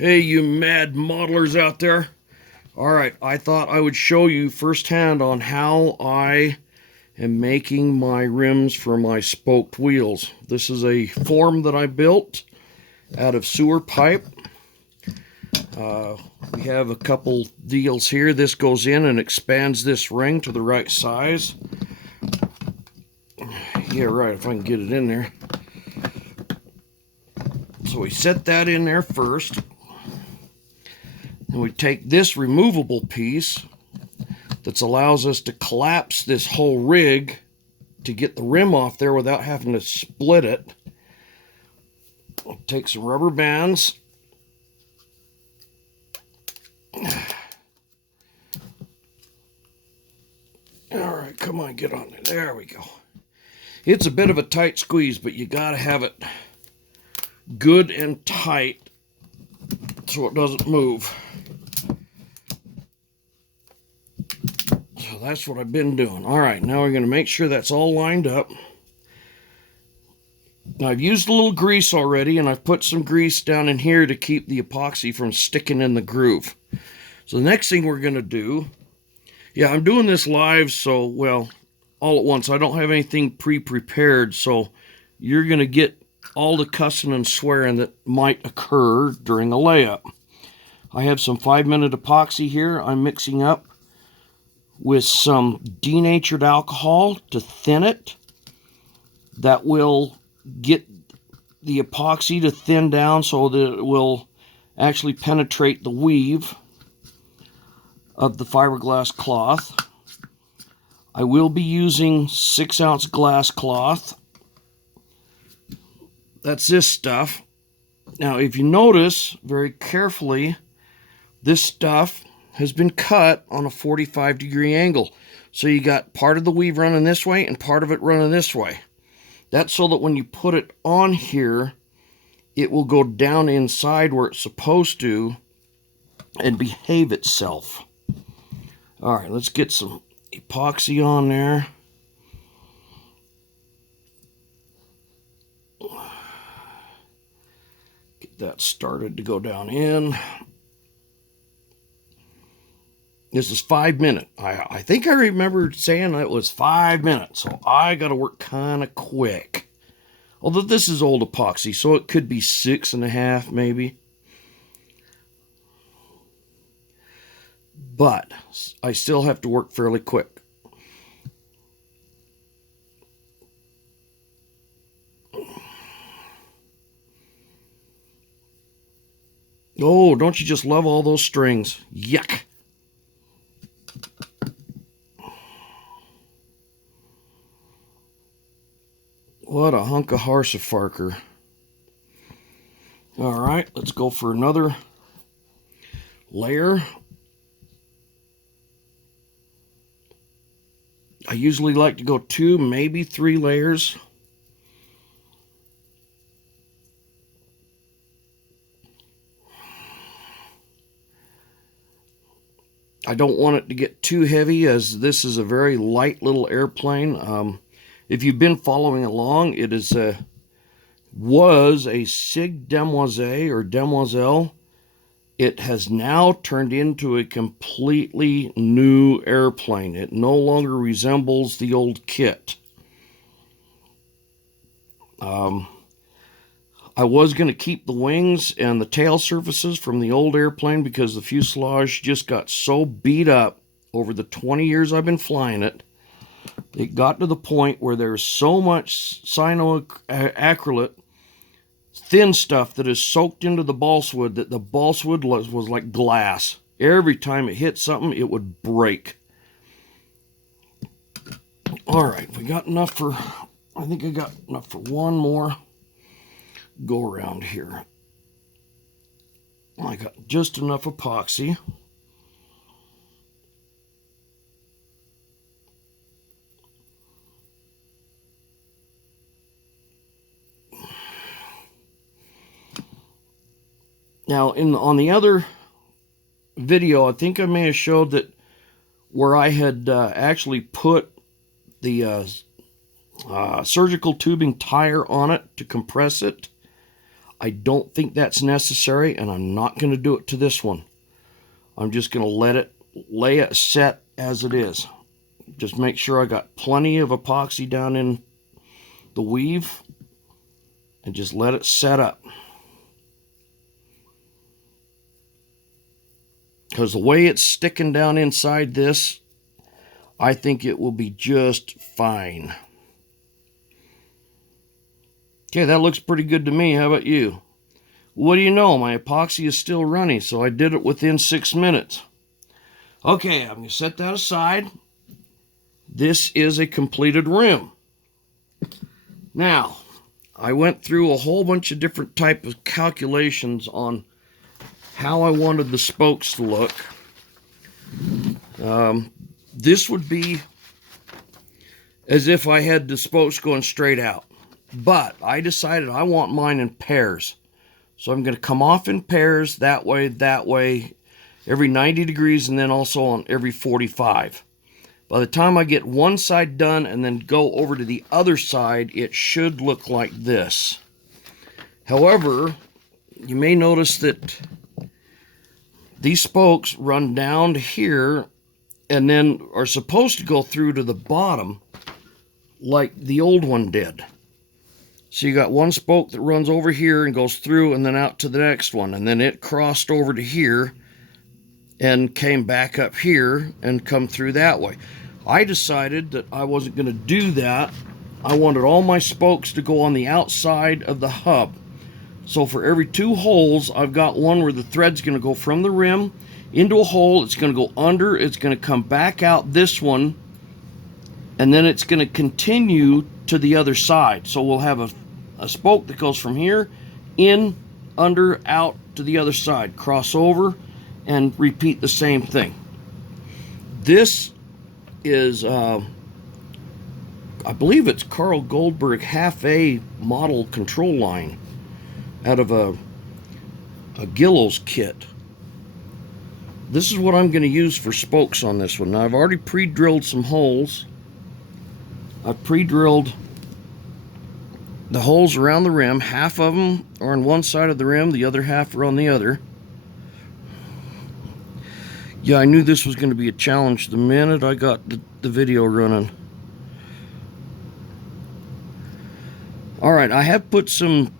Hey, you mad modelers out there. Alright, I thought I would show you firsthand on how I am making my rims for my spoked wheels. This is a form that I built out of sewer pipe. We have a couple deals here. This goes in and expands this ring to the right size. Yeah, right, if I can get it in there. So we set that in there first. And we take this removable piece that allows us to collapse this whole rig to get the rim off there without having to split it. We'll take some rubber bands. Alright, come on, get on there. There we go. It's a bit of a tight squeeze, but you gotta have it good and tight so it doesn't move. So that's what I've been doing. Alright, now we're going to make sure that's all lined up. Now I've used a little grease already, and I've put some grease down in here to keep the epoxy from sticking in the groove. So the next thing we're going to do, yeah, I'm doing this live, so, well, all at once. I don't have anything pre-prepared, so you're going to get all the cussing and swearing that might occur during a layup. I have some 5-minute epoxy here I'm mixing up with some denatured alcohol to thin it. That will get the epoxy to thin down so that it will actually penetrate the weave of the fiberglass cloth. I will be using 6-ounce glass cloth. That's this stuff. Now, if you notice very carefully, this stuff has been cut on a 45-degree angle. So you got part of the weave running this way and part of it running this way. That's so that when you put it on here, it will go down inside where it's supposed to and behave itself. All right, let's get some epoxy on there. Get that started to go down in. This is 5 minutes. I think I remember saying it was 5 minutes, so I got to work kind of quick. Although this is old epoxy, so it could be 6.5 maybe. But I still have to work fairly quick. Oh, don't you just love all those strings? Yuck. What a hunk of harsifarker. All right, let's go for another layer. I usually like to go 2, maybe 3 layers. I don't want it to get too heavy, as this is a very light little airplane. If you've been following along, it is was a Sig Demoiselle or Demoiselle. It has now turned into a completely new airplane. It no longer resembles the old kit. I was going to keep the wings and the tail surfaces from the old airplane because the fuselage just got so beat up over the 20 years I've been flying it. It got to the point where there's so much cyanoacrylate, thin stuff that is soaked into the balsa that the balsa was like glass. Every time it hit something, it would break. All right, we got enough for, I think I got enough for one more go around here. I got just enough epoxy. Now, on the other video, I think I may have showed that where I had actually put the surgical tubing tire on it to compress it. I don't think that's necessary, and I'm not going to do it to this one. I'm just going to let it lay it set as it is. Just make sure I got plenty of epoxy down in the weave, and just let it set up. Because the way it's sticking down inside this, I think it will be just fine. Okay, that looks pretty good to me. How about you? What do you know? My epoxy is still running, so I did it within 6 minutes. Okay, I'm going to set that aside. This is a completed rim. Now, I went through a whole bunch of different type of calculations on how I wanted the spokes to look. This would be as if I had the spokes going straight out. But I decided I want mine in pairs. So I'm going to come off in pairs, that way, every 90 degrees, and then also on every 45. By the time I get one side done and then go over to the other side, it should look like this. However, you may notice that these spokes run down to here and then are supposed to go through to the bottom like the old one did. So you got one spoke that runs over here and goes through and then out to the next one, and then it crossed over to here and came back up here and come through that way. I decided that I wasn't going to do that. I wanted all my spokes to go on the outside of the hub. So for every 2 holes, I've got one where the thread's going to go from the rim into a hole. It's going to go under. It's going to come back out this one. And then it's going to continue to the other side. So we'll have a spoke that goes from here, in, under, out to the other side. Cross over and repeat the same thing. This is, I believe it's Carl Goldberg Half A model control line out of a Gillows kit. This is what I'm going to use for spokes on this one. Now I've already pre-drilled some holes. I've pre-drilled the holes around the rim. Half of them are on one side of the rim, the other half are on the other. Yeah, I knew this was going to be a challenge the minute I got the video running. Alright, I have put some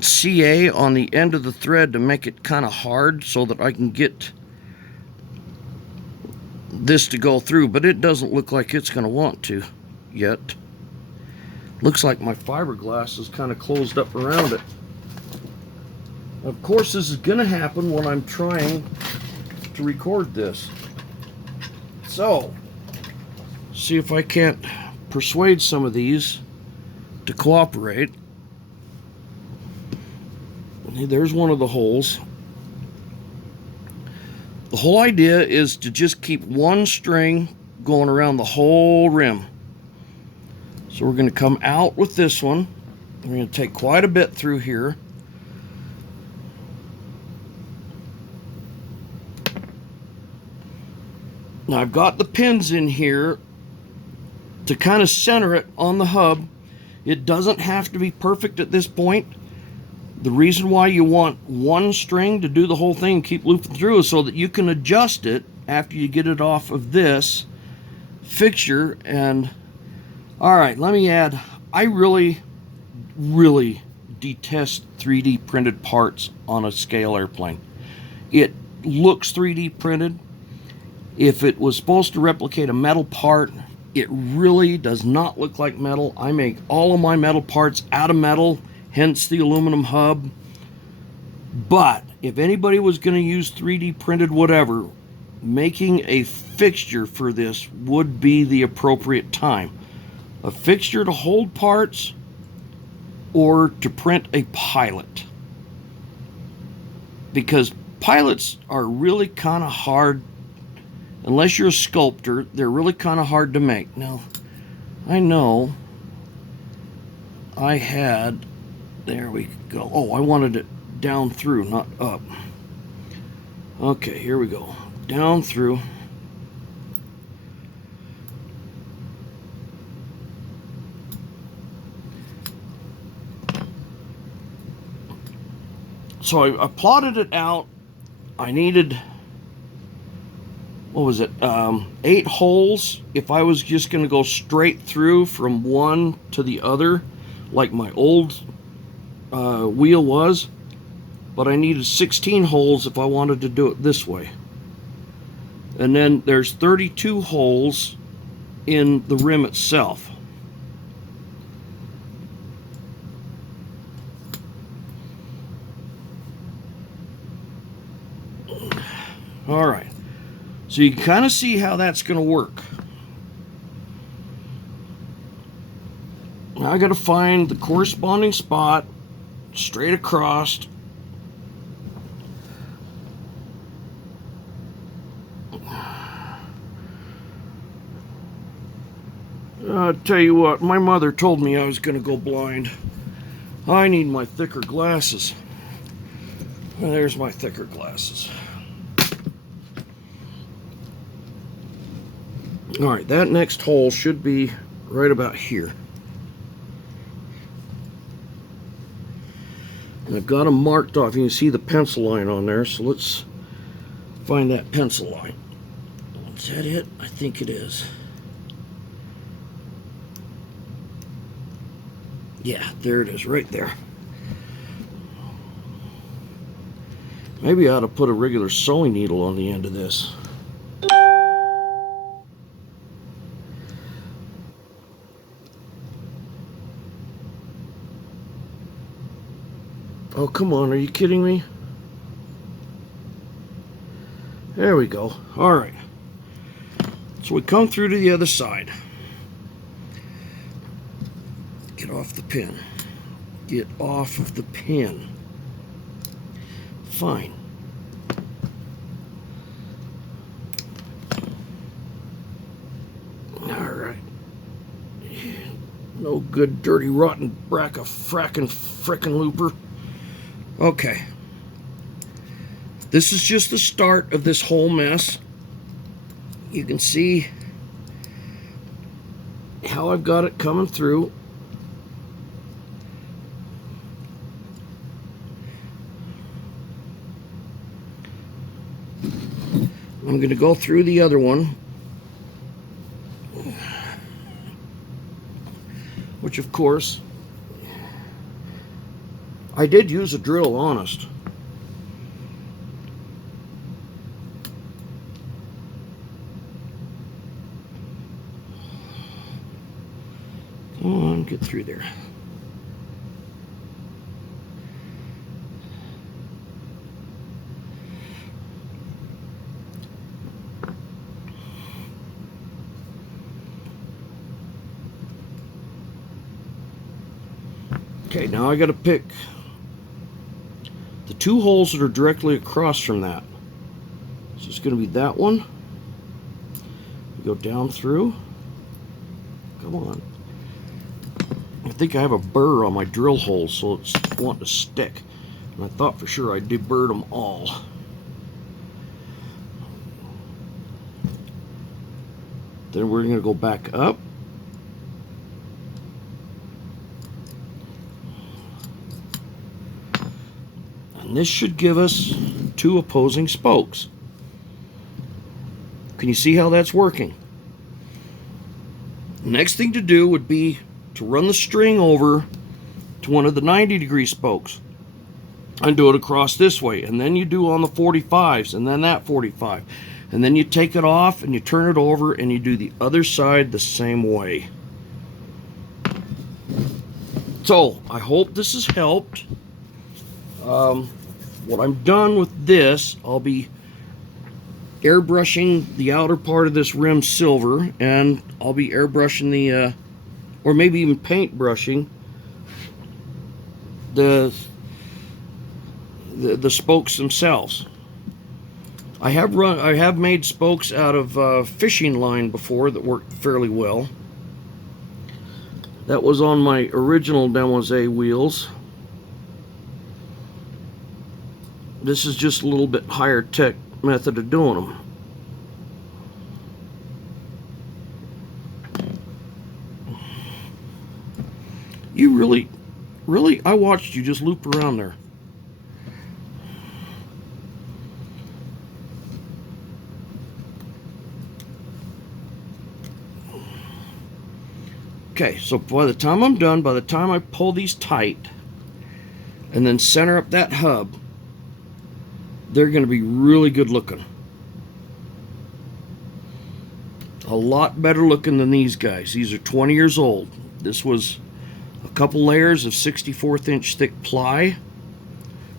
CA on the end of the thread to make it kind of hard so that I can get this to go through, but it doesn't look like it's going to want to yet. Looks like my fiberglass is kind of closed up around it. Of course, this is going to happen when I'm trying to record this. So, see if I can't persuade some of these to cooperate. There's one of the holes. The whole idea is to just keep one string going around the whole rim. So we're going to come out with this one. We're going to take quite a bit through here. Now I've got the pins in here to kind of center it on the hub. It doesn't have to be perfect at this point. The reason why you want one string to do the whole thing and keep looping through is so that you can adjust it after you get it off of this fixture. And alright, let me add, I really detest 3D printed parts on a scale airplane. It looks 3D printed. If it was supposed to replicate a metal part, it really does not look like metal. I make all of my metal parts out of metal, hence the aluminum hub. But if anybody was going to use 3D printed whatever, making a fixture for this would be the appropriate time. A fixture to hold parts or to print a pilot. Because pilots are really kind of hard. Unless you're a sculptor, they're really kind of hard to make. Now, I know I had, there we go. Oh, I wanted it down through, not up. Okay, here we go. Down through. So I plotted it out. I needed, what was it, 8 holes if I was just going to go straight through from one to the other like my old wheel was, but I needed 16 holes if I wanted to do it this way. And then there's 32 holes in the rim itself. All right, so you can kind of see how that's going to work. Now I got to find the corresponding spot straight across. I'll tell you what, my mother told me I was going to go blind. I need my thicker glasses. And there's my thicker glasses. All right, that next hole should be right about here. And I've got them marked off. You can see the pencil line on there, so let's find that pencil line. Is that it? I think it is. Yeah, there it is, right there. Maybe I ought to put a regular sewing needle on the end of this. Oh, come on, are you kidding me? There we go. All right. So we come through to the other side. Get off the pin. Get off of the pin. Fine. All right. No good, dirty, rotten brack of frickin' looper. Okay. This is just the start of this whole mess. You can see how I've got it coming through. I'm going to go through the other one, which of course I did use a drill, honest. Come on, get through there. Okay, now I got to pick the 2 holes that are directly across from that. So it's going to be that one. You go down through. Come on. I think I have a burr on my drill hole, so it's wanting to stick. And I thought for sure I'd deburred them all. Then we're going to go back up. And this should give us 2 opposing spokes. Can you see how that's working? The next thing to do would be to run the string over to one of the 90-degree spokes and do it across this way. And then you do on the 45s and then that 45. And then you take it off and you turn it over and you do the other side the same way. So I hope this has helped. When I'm done with this, I'll be airbrushing the outer part of this rim silver, and I'll be airbrushing the, or maybe even paint brushing the spokes themselves. I have made spokes out of fishing line before that worked fairly well. That was on my original Demoiselle wheels. This is just a little bit higher tech method of doing them. You really, I watched you just loop around there. Okay, so by the time I'm done, by the time I pull these tight and then center up that hub, they're going to be really good looking. A lot better looking than these guys. These are 20 years old. This was a couple layers of 64th inch thick ply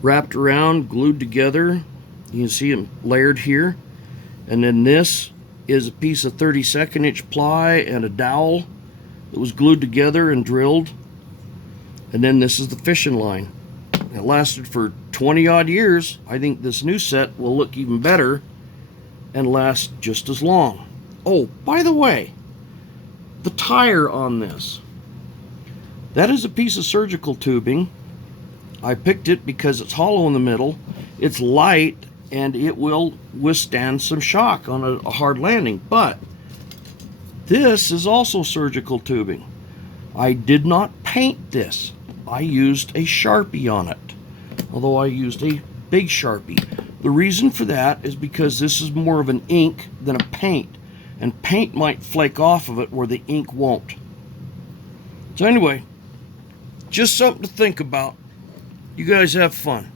wrapped around, glued together. You can see them layered here. And then this is a piece of 32nd inch ply and a dowel that was glued together and drilled. And then this is the fishing line. It lasted for 20 odd years. I think this new set will look even better and last just as long. Oh, by the way, the tire on this, that is a piece of surgical tubing. I picked it because it's hollow in the middle, it's light, and it will withstand some shock on a hard landing. But this is also surgical tubing. I did not paint this. I used a Sharpie on it, although I used a big Sharpie. The reason for that is because this is more of an ink than a paint, and paint might flake off of it where the ink won't. So anyway, just something to think about. You guys have fun.